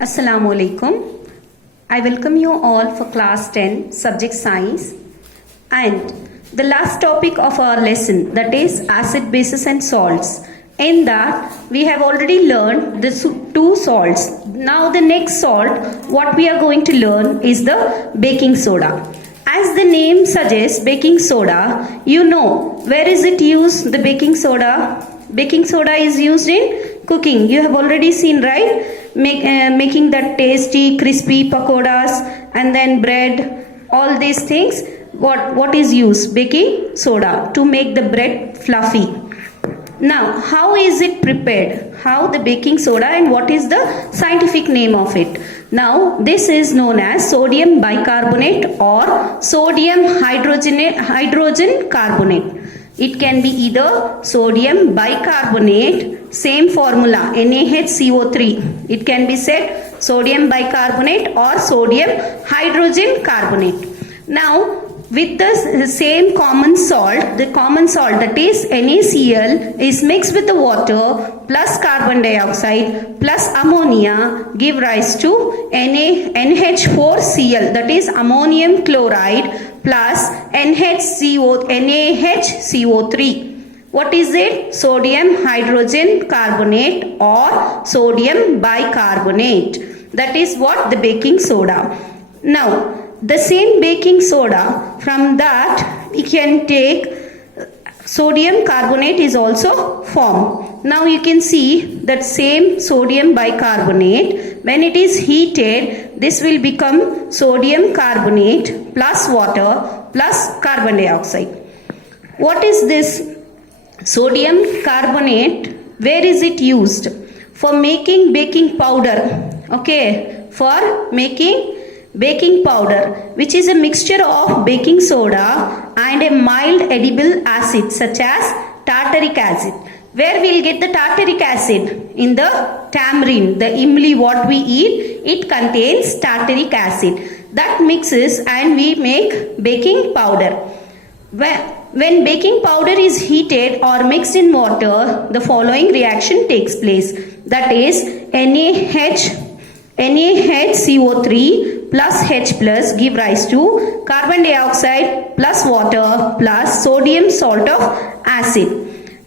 Assalamu alaikum. I welcome you all for class 10 subject science and the last topic of our lesson, that is acid, bases and salts. In that we have already learned the two salts. Now the next salt what we are going to learn is the baking soda. As the name suggests, baking soda, you know where is it used, the baking soda? Baking soda is used in cooking. You have already seen, right? Making that tasty crispy pakoras and then bread, all these things. What is used? Baking soda to make the bread fluffy. Now how is it prepared? How the baking soda and what is the scientific name of it? Now this is known as sodium bicarbonate or sodium hydrogen carbonate. It can be either sodium bicarbonate, same formula NaHCO3. It can be said sodium bicarbonate or sodium hydrogen carbonate. Now with the same common salt, the common salt that is NaCl is mixed with the water plus carbon dioxide plus ammonia give rise to NH4Cl, that is ammonium chloride plus NaHCO3. What is it? Sodium hydrogen carbonate or sodium bicarbonate. That is what the baking soda. Now the same baking soda, from that we can take sodium carbonate is also formed. Now you can see that same sodium bicarbonate, when it is heated, this will become sodium carbonate plus water plus carbon dioxide. What is this sodium carbonate? Where is it used? For making baking powder. Okay, for making baking powder, which is a mixture of baking soda and a mild edible acid such as tartaric acid. Where we will get the tartaric acid? In the tamarind, the imli what we eat, it contains tartaric acid. That mixes and we make baking powder. When baking powder is heated or mixed in water, the following reaction takes place. That is NaHCO3 plus H plus give rise to carbon dioxide plus water plus sodium salt of acid.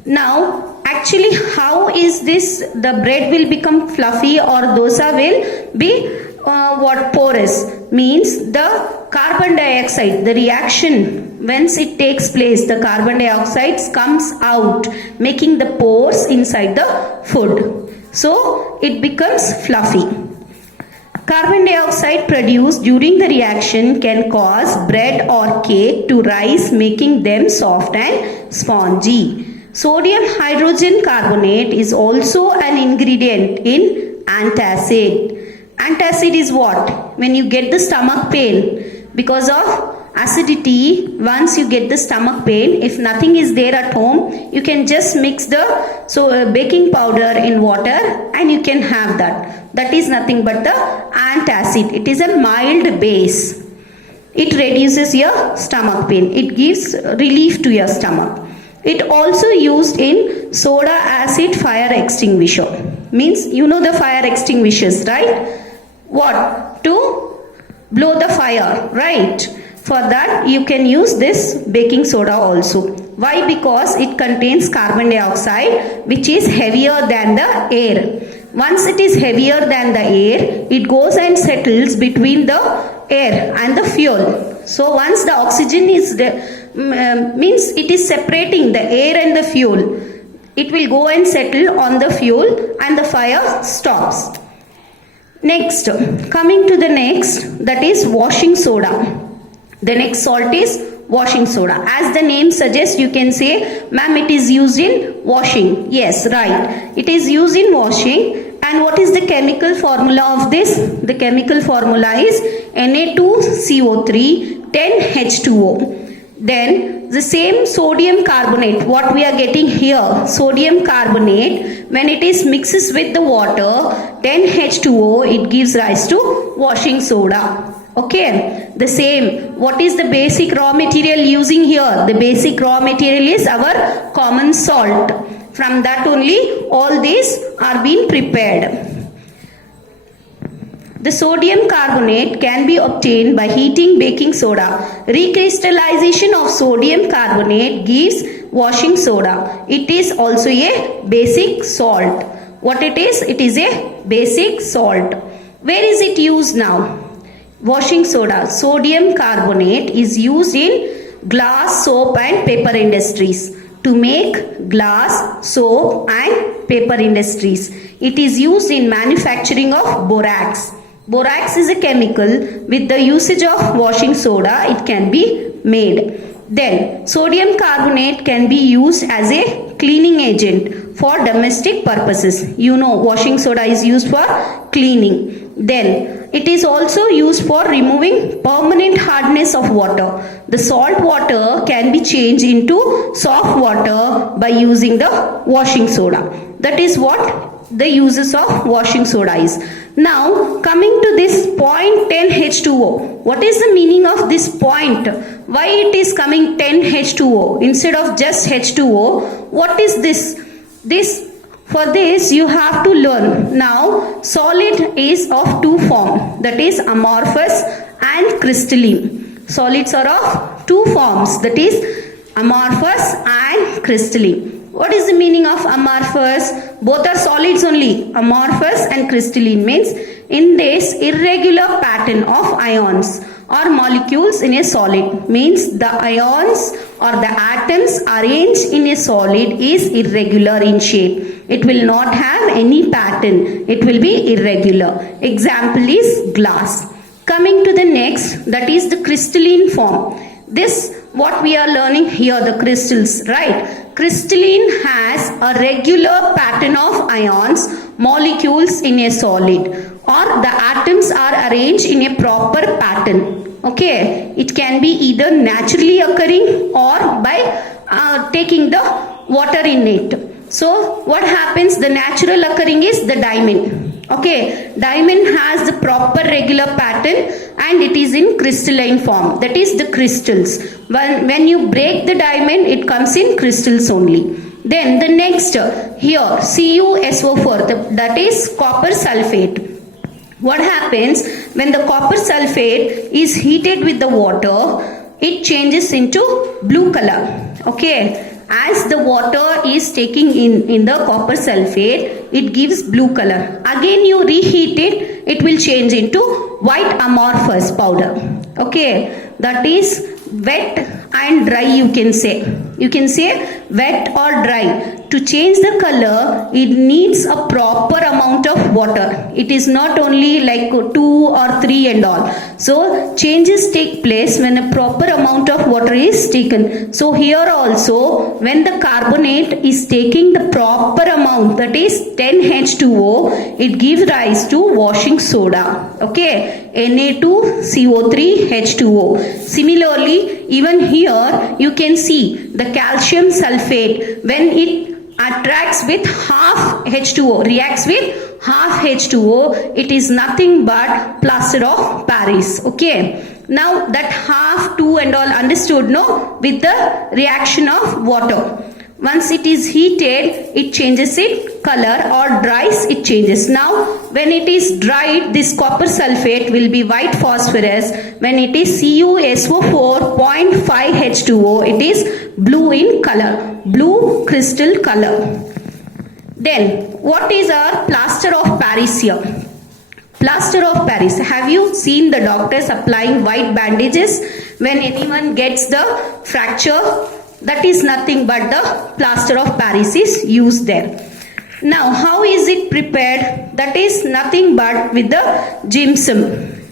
Now actually how is this, the bread will become fluffy or dosa will be porous? Means the carbon dioxide, the reaction once it takes place, the carbon dioxide comes out making the pores inside the food. So it becomes fluffy. Carbon dioxide produced during the reaction can cause bread or cake to rise, making them soft and spongy. Sodium hydrogen carbonate is also an ingredient in antacid. Antacid is what? When you get the stomach pain because of acidity, once you get the stomach pain, if nothing is there at home, you can just mix the baking powder in water and you can have that. That is nothing but the antacid. It is a mild base. It reduces your stomach pain. It gives relief to your stomach. It also used in soda acid fire extinguisher. Means you know the fire extinguishers, right? What? To blow the fire, right? For that you can use this baking soda also. Why? Because it contains carbon dioxide which is heavier than the air. Once it is heavier than the air, it goes and settles between the air and the fuel. So once the oxygen is there, means it is separating the air and the fuel. It will go and settle on the fuel and the fire stops. Next, coming to the next, that is washing soda. The next salt is washing soda. As the name suggests, you can say, ma'am, it is used in washing. Yes, right. It is used in washing. And what is the chemical formula of this? The chemical formula is Na2CO3 10H2O. Then the same sodium carbonate, what we are getting here, sodium carbonate, when it is mixes with the water, 10H2O, it gives rise to washing soda. Okay, the same. What is the basic raw material using here? The basic raw material is our common salt. From that only all these are being prepared. The sodium carbonate can be obtained by heating baking soda. Recrystallization of sodium carbonate gives washing soda. It is also a basic salt. What it is? It is a basic salt. Where is it used now? Washing soda, sodium carbonate is used in glass, soap and paper industries. To make glass, soap and paper industries. It is used in manufacturing of borax. Borax is a chemical. With the usage of washing soda, it can be made. Then, sodium carbonate can be used as a cleaning agent for domestic purposes. You know, washing soda is used for cleaning. Then, it is also used for removing permanent hardness of water. The salt water can be changed into soft water by using the washing soda. That is what the uses of washing soda is. Now coming to this 0.10 H2O. What is the meaning of this point? Why it is coming 10 H2O instead of just H2O? What is this? For this you have to learn. Now solid is of two forms, that is amorphous and crystalline. Solids are of two forms, that is amorphous and crystalline. What is the meaning of amorphous? Both are solids only. Amorphous and crystalline means in this irregular pattern of ions or molecules in a solid, means the ions or the atoms arranged in a solid is irregular in shape. It will not have any pattern. It will be irregular. Example is glass. Coming to the next, that is the crystalline form. This what we are learning here, the crystals, right? Crystalline has a regular pattern of ions, molecules in a solid, or the atoms are arranged in a proper pattern. Okay, it can be either naturally occurring or by taking the water in it. So what happens? The natural occurring is the diamond. Okay, diamond has the proper regular pattern and it is in crystalline form, that is the crystals. When you break the diamond, it comes in crystals only. Then the next here CuSO4, that is copper sulfate. What happens when the copper sulfate is heated with the water? It changes into blue color. Okay, as the water is taking in the copper sulfate, it gives blue color. Again you reheat it, it will change into white amorphous powder. Okay, that is wet and dry, you can say. You can say wet or dry. To change the color, it needs a proper amount of water. It is not only like 2 or 3 and all. So changes take place when a proper amount of water is taken. So here also, when the carbonate is taking the proper amount, that is 10 H2O, it gives rise to washing soda. Okay, Na2CO3 H2O. Similarly, even here you can see the calcium sulfate, when it attracts with half H2O, reacts with half H2O, it is nothing but plaster of Paris. Okay, now that half 2 and all understood, no, with the reaction of water. Once it is heated, it changes its color, or dries, it changes. Now when it is dried, this copper sulfate will be white phosphorus. When it is CuSO4 0.5 H2O, it is blue in color, blue crystal color. Then what is our plaster of Paris here? Plaster of Paris. Have you seen the doctors applying white bandages when anyone gets the fracture? That is nothing but the plaster of Paris is used there. Now how is it prepared? That is nothing but with the gypsum.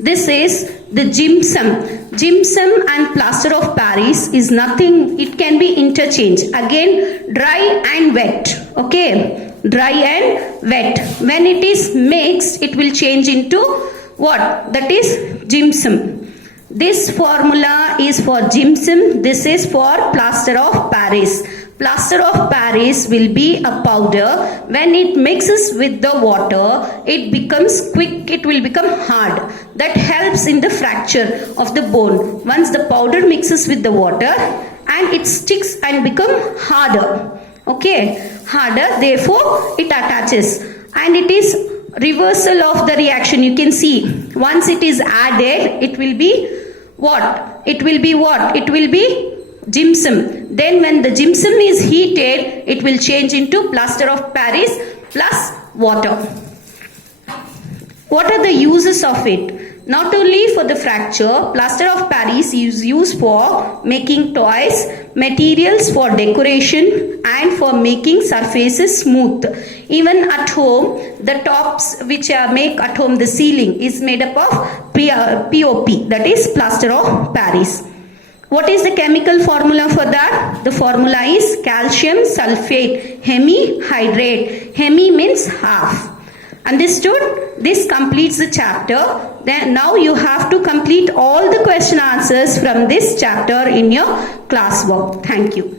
This is the gypsum. Gypsum and plaster of Paris is nothing, it can be interchanged. Again, dry and wet. Okay, dry and wet. When it is mixed, it will change into what? That is gypsum. This formula is for gypsum, this is for plaster of Paris. Plaster of Paris will be a powder. When it mixes with the water, it becomes quick, it will become hard. That helps in the fracture of the bone. Once the powder mixes with the water, and it sticks and become harder. Okay, harder, therefore it attaches. And it is reversal of the reaction. You can see once it is added, it will be what? It will be what? It will be gypsum. Then when the gypsum is heated, it will change into plaster of Paris plus water. What are the uses of it? Not only for the fracture, plaster of Paris is used for making toys, materials for decoration and for making surfaces smooth. Even at home, the tops which are make at home, the ceiling is made up of POP, that is plaster of Paris. What is the chemical formula for that? The formula is calcium sulfate hemihydrate. Hemi means half. Understood? This completes the chapter. Then now you have to complete all the question answers from this chapter in your classwork. Thank you.